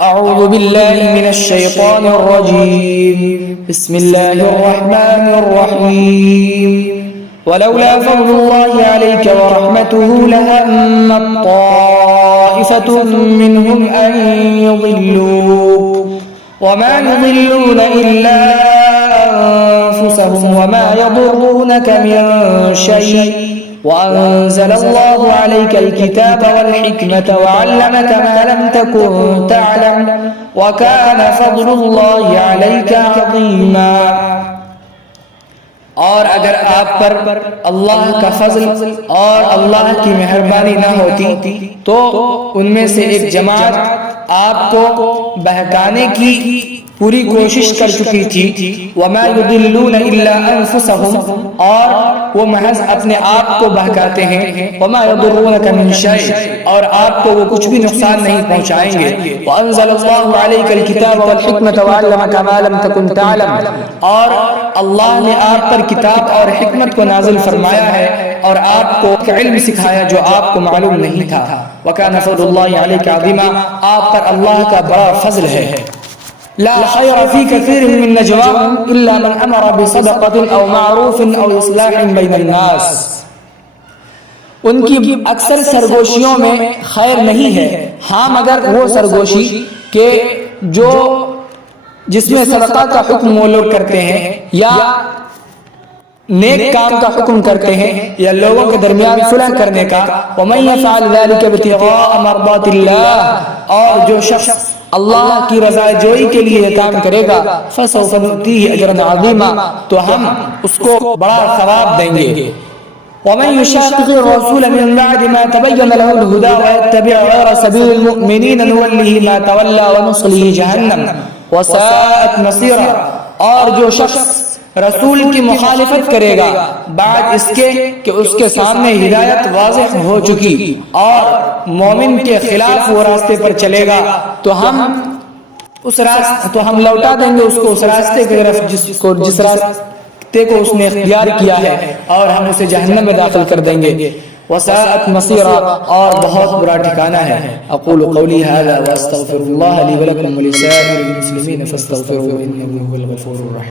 أعوذ بالله من الشيطان الرجيم. بسم الله الرحمن الرحيم. ولولا فضل الله عليك ورحمته لهم طائفة منهم أن يضلوك وما يضلون إلا أنفسهم وما يضرونك من شيء وأنزل الله عليك الكتاب والحكمة وعلمك ما لم تكن تعلم وكان فضل الله عليك عظيما. اور اگر آپ پر اللہ کا فضل اور اللہ کی مہربانی نہ ہوتی تو ان میں سے ایک جماعت آپ کو بہکانے کی پوری کوشش کر چکی تھی. وَمَا يُضِلُّونَ إِلَّا أَنفُسَهُمْ اور وہ محض اپنے آپ کو بہکاتے ہیں. وَمَا يَضُرُّونَكَ مِنْ شَيْءٍ اور آپ کو وہ کچھ بھی نقصان نہیں پہنچائیں گے. وَأَنزَلَ اللَّهُ عَلَيْكَ الْكِتَابَ وَالْحِكْمَةَ وَعَلَّمَكَ مَا لَمْ تَكُنْ تَعْلَمْ اور اللہ نے آپ پر کتاب اور حکمت کو نازل فرمایا ہے اور آپ کو علم سکھایا جو آپ کو معلوم نہیں تھا. وَكَانَ فَضْلُ اللَّهِ عَلَيْكَ عَظِيمًا آپ پر اللہ کا بڑا فضل ہے. لا خير في كثير من نجواهم إلا من أمر بصدقة أو معروف أو إصلاح بين الناس. ان کی اکثر سرگوشیوں میں خیر نہیں ہے ہاں مگر وہ سرگوشی کہ جو جس میں صدقہ کا حکم وہ لوگ کرتے ہیں یا نیک کام کا حکم کرتے ہیں یا لوگوں کے درمیان صلح کرنے کا. وَمَن يَفْعَلْ ذَلِكَ ابْتِغَاءَ مَرْضَاتِ اللَّهِ اور جو شخص اللہ کی رضا جوئی کے لیے یہ کام کرے گا فَسَوْفَ نُؤْتِيهِ أَجْرًا عَظِيمًا تو ہم اس کو بڑا ثواب دیں گے. وَمَن يُشَاقِقِ الرَّسُولَ مِن بَعْدِ مَا تَبَيَّنَ لَهُ الْهُدَى وَيَتَّبِعْ غَيْرَ سَبِيلِ الْمُؤْمِنِينَ نُوَلِّهِ مَا تَوَلَّى وَنُصْلِهِ جَهَنَّمَ وَسَاءَتْ مَصِيرًا اور جو شخص رسول کی مخالفت کرے گا بعد اس کے کہ اس کے سامنے ہدایت واضح ہو چکی اور مومن کے خلاف وہ راستے پر چلے گا تو ہم لوٹا دیں گے اس کو اس راستے کی طرف جس راستے کو اس نے اختیار کیا ہے اور ہم اسے جہنم میں داخل کر دیں گے. وساءت مصیرا اور بہت برا ٹھکانہ ہے. اقول قولی هذا واستغفر الله لي ولكم ولسائر المسلمين فاستغفروه انه هو الغفور الرحيم.